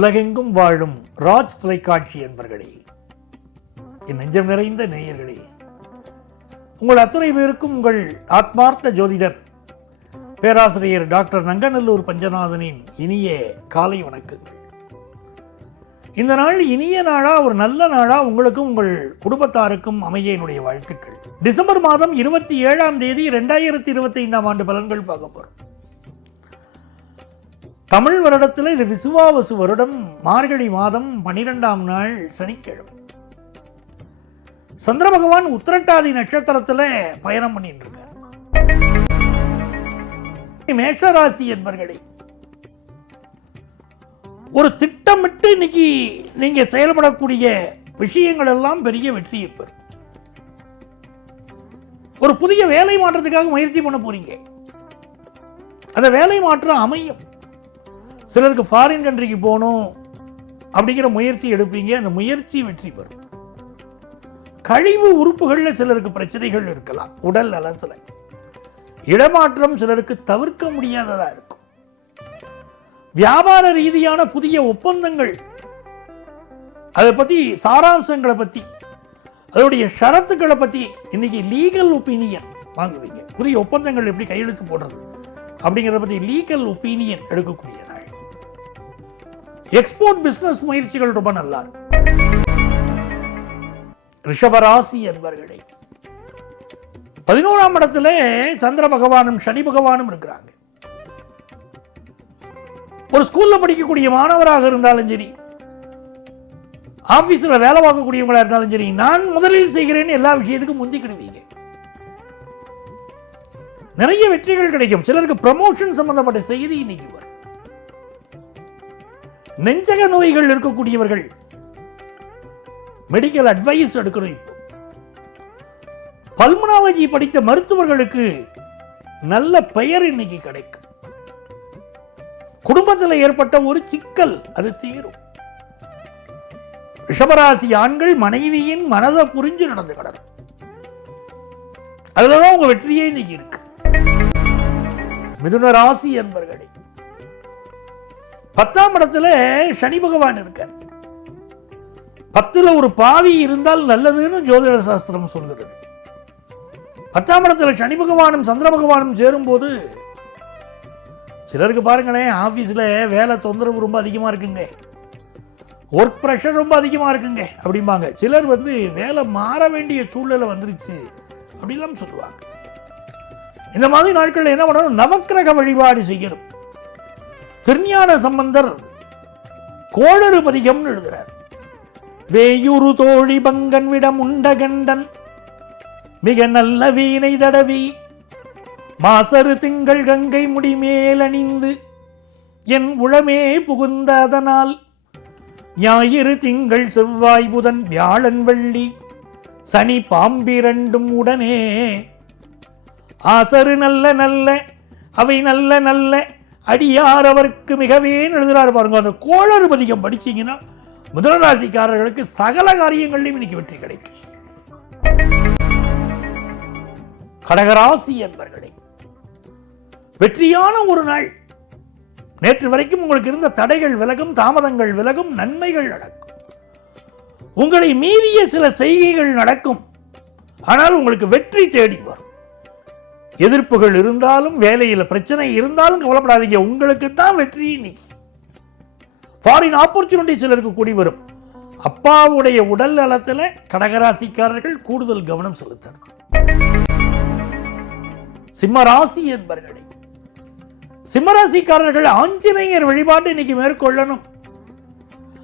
உலகெங்கும் வாழும் ராஜ் தொலைக்காட்சி என்பர்களே, என் நெஞ்சம் நிறைந்த நேயர்களே, உங்கள் அத்துணை பேருக்கும் உங்கள் ஆத்மார்த்த ஜோதிடர் பேராசிரியர் டாக்டர் நங்கநல்லூர் பஞ்சநாதனின் இனிய காலை வணக்கங்கள். இந்த நாள் இனிய நாளா, ஒரு நல்ல நாளா உங்களுக்கும் உங்கள் குடும்பத்தாருக்கும் அமைய என்னுடைய வாழ்த்துக்கள். டிசம்பர் மாதம் 27ஆம் தேதி 2025ஆம் ஆண்டு பலன்கள் பார்க்க போறோம். தமிழ் வருடத்தில் இது விசுவாவசு வருடம், மார்கழி மாதம் 12ஆம் நாள் சனிக்கிழமை. சந்திர பகவான் உத்திரட்டாதி நட்சத்திரத்தில் பயணம் பண்ணிட்டு இருக்கார். மேஷராசி என்பர்களே, ஒரு திட்டமிட்டு இன்னைக்கு நீங்க செயல்படக்கூடிய விஷயங்கள் எல்லாம் பெரிய வெற்றியை பெறும். ஒரு புதிய வேலை மாற்றத்துக்காக முயற்சி பண்ண போறீங்க, அந்த வேலை மாற்றம் அமையும். சிலருக்கு ஃபாரின் கண்ட்ரிக்கு போகணும் அப்படிங்கிற முயற்சி எடுப்பீங்க, அந்த முயற்சி வெற்றி பெறும். கழிவு உறுப்புகளில் சிலருக்கு பிரச்சனைகள் இருக்கலாம். உடல் நலத்தில் இடமாற்றம் சிலருக்கு தவிர்க்க முடியாததா இருக்கும். வியாபார ரீதியான புதிய ஒப்பந்தங்கள், அதை பற்றி சாராம்சங்களை பற்றி, அதோடைய ஷரத்துக்களை பற்றி இன்னைக்கு லீகல் ஒப்பீனியன் வாங்குவீங்க. புதிய ஒப்பந்தங்கள் எப்படி கையெழுத்து போடுறது அப்படிங்கிறத பற்றி லீகல் ஒப்பீனியன் எடுக்கக்கூடிய நாள். எக்ஸ்போர்ட் பிசினஸ் முயற்சிகள் ரொம்ப நல்லா இருக்கும். ரிஷபராசி என்பர்களே, 11ஆம் இடத்துல சந்திர பகவானும் சனி பகவானும் இருக்கிறாங்க. ஒரு ஸ்கூல்ல படிக்கக்கூடிய மாணவராக இருந்தாலும் சரி, ஆபீஸ்ல வேலை பார்க்கக்கூடியவங்களா இருந்தாலும் சரி, நான் முதலில் செய்கிறேன்னு எல்லா விஷயத்துக்கும் முந்திக்கிடுவீங்க. நிறைய வெற்றிகள் கிடைக்கும். சிலருக்கு ப்ரமோஷன் சம்பந்தப்பட்ட செய்தி இன்னைக்கு வரும். நெஞ்சக நோய்கள் இருக்கக்கூடியவர்கள் மெடிக்கல் அட்வைஸ் எடுக்கணும். இப்போ பல்மனாலஜி படித்த மருத்துவர்களுக்கு நல்ல பெயர் இன்னைக்கு கிடைக்கும். குடும்பத்தில் ஏற்பட்ட ஒரு சிக்கல் அது தீரும். ரிஷபராசி ஆண்கள் மனைவியின் மனதை புரிஞ்சு நடந்துக்கிடணும். அதுலதான் உங்க வெற்றியே இன்னைக்கு இருக்கு. மிதுன ராசி என்பர்களே, 10ஆம் இடத்துல சனி பகவான் இருக்கார். 10ல் ஒரு பாவி இருந்தால் நல்லதுன்னு ஜோதிட சாஸ்திரம் சொல்கிறது. 10ஆம் இடத்துல சனி பகவானும் சந்திர பகவானும் சேரும் போது சிலருக்கு பாருங்களேன், ஆபீஸ்ல வேலை தொந்தரவு ரொம்ப அதிகமா இருக்குங்க, ஒர்க் பிரஷர் ரொம்ப அதிகமா இருக்குங்க அப்படிம்பாங்க. சிலர் வேலை மாற வேண்டிய சூழ்நிலை வந்துருச்சு அப்படிலாம் சொல்லுவாங்க. இந்த மாதிரி நாட்கள் என்ன பண்ணணும், நவக்கிரக வழிபாடு செய்யணும். திருஞான சம்பந்தர் கோளறு பதிகம் எழுதுகிறார். வேயுரு தோழி பங்கன் விடம் உண்டகண்டன் மிக நல்ல வீணை தடவி மாசரு திங்கள் கங்கை முடிமேல் அணிந்து என் உளமே புகுந்த அதனால் ஞாயிறு திங்கள் செவ்வாய் புதன் வியாழன் வெள்ளி சனி பாம்பிரண்டும் உடனே ஆசரு நல்ல நல்ல அவை நல்ல நல்ல அடியார் அவருக்கு மிகவே எழுதுறாரு பாருங்க. அந்த கோளறு பதிகம் படிச்சீங்கன்னா மிதுனராசிக்காரர்களுக்கு சகல காரியங்களிலும் இன்னைக்கு வெற்றி கிடைக்கும். கடகராசி என்பர்களே, வெற்றியான ஒரு நாள். நேற்று வரைக்கும் உங்களுக்கு இருந்த தடைகள் விலகும், தாமதங்கள் விலகும், நன்மைகள் நடக்கும். உங்களை மீறிய சில செய்கைகள் நடக்கும், ஆனால் உங்களுக்கு வெற்றி தேடி வரும். எதிர்ப்புகள் இருந்தாலும், வேலையில் பிரச்சனை இருந்தாலும் கவலைப்படாதீங்க, உங்களுக்கு தான் வெற்றி இன்னைக்கு. ஃபாரின் ஆப்பர்ச்சுனிட்டி சிலருக்கு கூடி வரும். அப்பாவுடைய உடல் நலத்தில் கடகராசிக்காரர்கள் கூடுதல் கவனம் செலுத்தணும். சிம்மராசி என்பர்களே, சிம்மராசிக்காரர்கள் ஆஞ்சநேயர் வழிபாட்டு இன்னைக்கு மேற்கொள்ளணும்.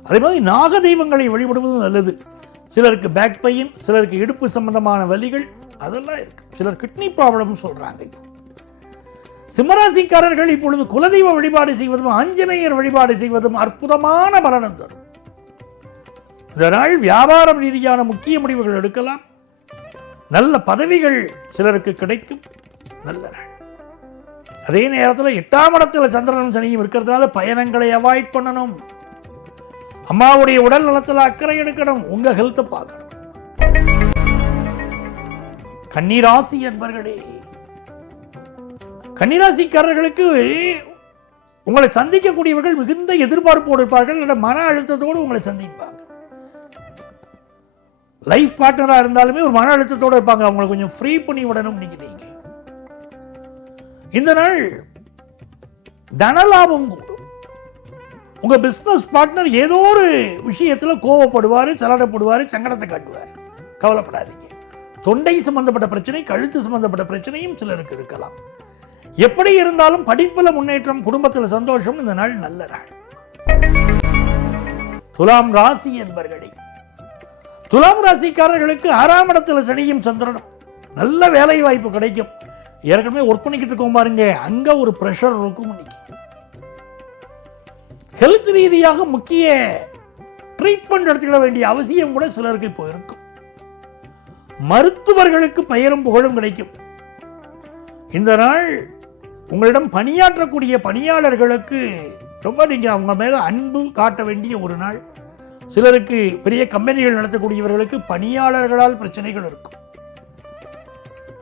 அதே மாதிரி நாக தெய்வங்களை வழிபடுவது நல்லது. சிலருக்கு பேக் பெயின், சிலருக்கு இடுப்பு சம்பந்தமான வலிகள் அதெல்லாம் இருக்கு. சிலர் கிட்னி ப்ராப்ளம் சொல்றாங்க. சிம்மராசிக்காரர்கள் இப்பொழுது குலதெய்வ வழிபாடு செய்வதும் ஆஞ்சநேயர் வழிபாடு செய்வதும் அற்புதமான பலன் தரும். இதனால் வியாபாரம் ரீதியான முக்கிய முடிவுகள் எடுக்கலாம். நல்ல பதவிகள் சிலருக்கு கிடைக்கும். நல்ல நாள். அதே நேரத்தில் 8ஆம் இடத்துல சந்திரனும் சனியும் இருக்கிறதுனால பயணங்களை அவாய்ட் பண்ணணும். அம்மாவுடைய உடல் நலத்தில் அக்கறை எடுக்கணும். உங்க ஹெல்த்தை பார்க்கணும். கன்னிராசி என்பர்களே, கன்னிராசிக்காரர்களுக்கு உங்களை சந்திக்கக்கூடியவர்கள் மிகுந்த எதிர்பார்ப்போடு இருப்பார்கள், இல்லை மன அழுத்தத்தோடு உங்களை சந்திப்பாங்க. லைஃப் பார்ட்னராக இருந்தாலுமே ஒரு மன அழுத்தத்தோடு இருப்பாங்க, அவங்களை கொஞ்சம் ஃப்ரீ பண்ணி விடணும். நீங்க இந்த நாள் தனலாபம் கூடும். உங்க பிசினஸ் பார்ட்னர் ஏதோ ஒரு விஷயத்தில் கோவப்படுவார், சலனப்படுவார், சங்கடத்தை காட்டுவார். கவலைப்படாதீங்க. தொண்டை சம்பந்தப்பட்ட பிரச்சனை, கழுத்து சம்பந்தப்பட்ட பிரச்சனையும் சிலருக்கு இருக்கலாம். எப்படி இருந்தாலும் படிப்புல முன்னேற்றம், குடும்பத்தில் சந்தோஷம். இந்த நாள் நல்ல நாள். துலாம் ராசி என்பர்களே, துலாம் ராசிக்காரர்களுக்கு 6ஆம் இடத்துல சனியும் சந்திரனும், நல்ல வேலை வாய்ப்பு கிடைக்கும். ஏற்கனவே ஒர்க் பண்ணிக்கிட்டு இருக்கோம் பாருங்க, அங்க ஒரு பிரஷர் இருக்கும். ஹெல்த் ரீதியாக முக்கிய ட்ரீட்மெண்ட் எடுத்துக்கிட வேண்டிய அவசியம் கூட சிலருக்கு இப்போ இருக்கும். மருத்துவர்களுக்கு பெயரும் புகழும் கிடைக்கும். இந்த நாள் உங்களிடம் பணியாற்றக்கூடிய பணியாளர்களுக்கு ரொம்ப நீங்க அவங்க மேல அன்பு காட்ட வேண்டிய ஒரு நாள். சிலருக்கு பெரிய கம்பெனிகள் நடத்தக்கூடியவர்களுக்கு பணியாளர்களால் பிரச்சனைகள் இருக்கும்,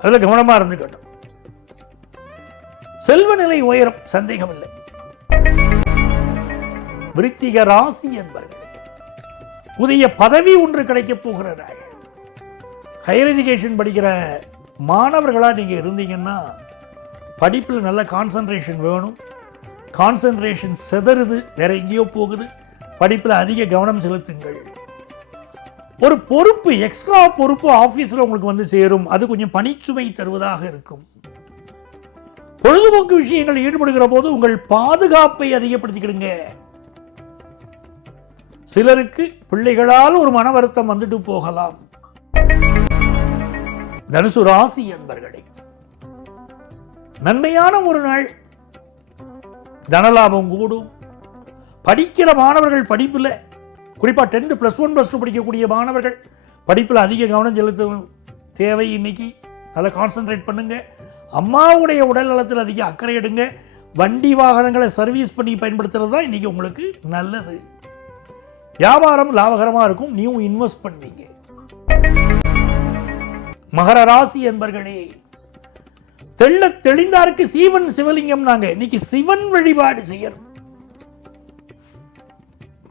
அதுல கவனமா இருந்துக்கட்டும். செல்வ நிலை உயரும், சந்தேகம் இல்லை. விருச்சிக ராசி என்பர்கள் புதிய பதவி ஒன்று கிடைக்க போகிற நாள். ஹையர் எஜுகேஷன் படிக்கிற மாணவர்களா நீங்க இருந்தீங்கன்னா படிப்பில் நல்ல கான்சன்ட்ரேஷன் வேணும். கான்சன்ட்ரேஷன் செதறுது, வேற எங்கேயோ போகுது. படிப்பில் அதிக கவனம் செலுத்துங்கள். ஒரு பொறுப்பு, எக்ஸ்ட்ரா பொறுப்பு ஆஃபீஸில் உங்களுக்கு வந்து சேரும், அது கொஞ்சம் பணிச்சுமை தருவதாக இருக்கும். பொழுதுபோக்கு விஷயங்கள் ஈடுபடுகிற போது உங்கள் பாதுகாப்பை அதிகப்படுத்திக்கிடுங்க. சிலருக்கு பிள்ளைகளால் ஒரு மன வருத்தம் வந்துட்டு போகலாம். தனுசு ராசி என்பர்களே, நன்மையான ஒரு நாள். தனலாபம் கூடும். படிக்கிற மாணவர்கள் படிப்பில், குறிப்பாக 10th +1 +2 படிக்கக்கூடிய மாணவர்கள் படிப்பில் அதிக கவனம் செலுத்த தேவை. இன்னைக்கு நல்லா கான்சென்ட்ரேட் பண்ணுங்க. அம்மாவுடைய உடல் நலத்தில் அதிக அக்கறை எடுங்க. வண்டி வாகனங்களை சர்வீஸ் பண்ணி பயன்படுத்துறது தான் இன்னைக்கு உங்களுக்கு நல்லது. வியாபாரம் லாபகரமாக இருக்கும், நியூ இன்வெஸ்ட் பண்ணுவீங்க. மகர ராசி என்பர்களே, தெள்ள தெளிந்தாருக்கு சீவன் சிவலிங்கம். நாங்க இன்னைக்கு சிவன் வழிபாடு செய்யணும்.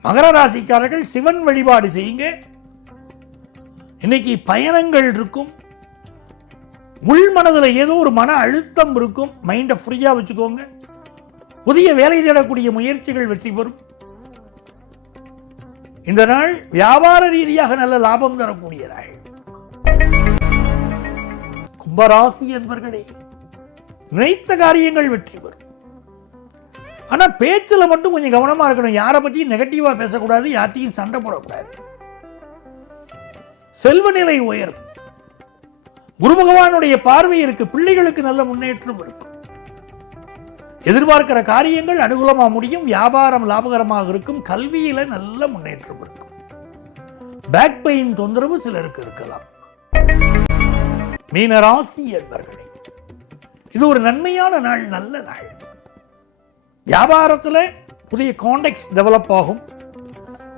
மகர ராசிக்காரர்கள் சிவன் வழிபாடு செய்யுங்க. இன்னைக்கு பயணங்கள் இருக்கும். உள் மனதில் ஏதோ ஒரு மன அழுத்தம் இருக்கும், மைண்டை ஃப்ரீயா வச்சுக்கோங்க. புதிய வேலை தேடக்கூடிய முயற்சிகள் வெற்றி பெறும். இந்த நாள் வியாபார ரீதியாக நல்ல லாபம் தரக்கூடிய நாள். கும்பராசி என்பர்களே, நினைத்த காரியங்கள் வெற்றி பெறும். ஆனா பேச்சில் மட்டும் கொஞ்சம் கவனமா இருக்கணும். யாரை பற்றியும் நெகட்டிவா பேசக்கூடாது, யார்ட்டையும் சண்டை போடக்கூடாது. செல்வ நிலை உயரும். குரு பகவானுடைய பார்வை இருக்கு. பிள்ளைகளுக்கு நல்ல முன்னேற்றம் இருக்கும். எதிர்பார்க்கிற காரியங்கள் அனுகூலமா முடியும். வியாபாரம் லாபகரமாக இருக்கும். கல்வியில நல்ல முன்னேற்றம் இருக்கும். பேக் பெயின் தொந்தரவு சிலருக்கு இருக்கலாம். மீனராசி என்பர்களே, இது ஒரு நன்மையான நாள், நல்ல நாள். வியாபாரத்தில் புதிய கான்டெக்ட் டெவலப் ஆகும்.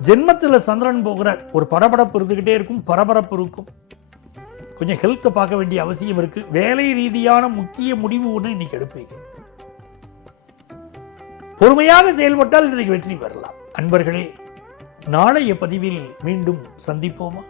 ஜென்மத்தில் சந்திரன் போகிற ஒரு படபடப்பு இருந்துகிட்டே இருக்கும், பரபரப்பு இருக்கும். கொஞ்சம் ஹெல்த்தை பார்க்க வேண்டிய அவசியம் இருக்கு. வேலை ரீதியான முக்கிய முடிவு ஒன்று இன்னைக்கு எடுப்பீங்க. பொறுமையாக செயல்பட்டால் இன்றைக்கு வெற்றி பெறலாம். அன்பர்களே, நாளைய பதிவில் மீண்டும் சந்திப்போமா?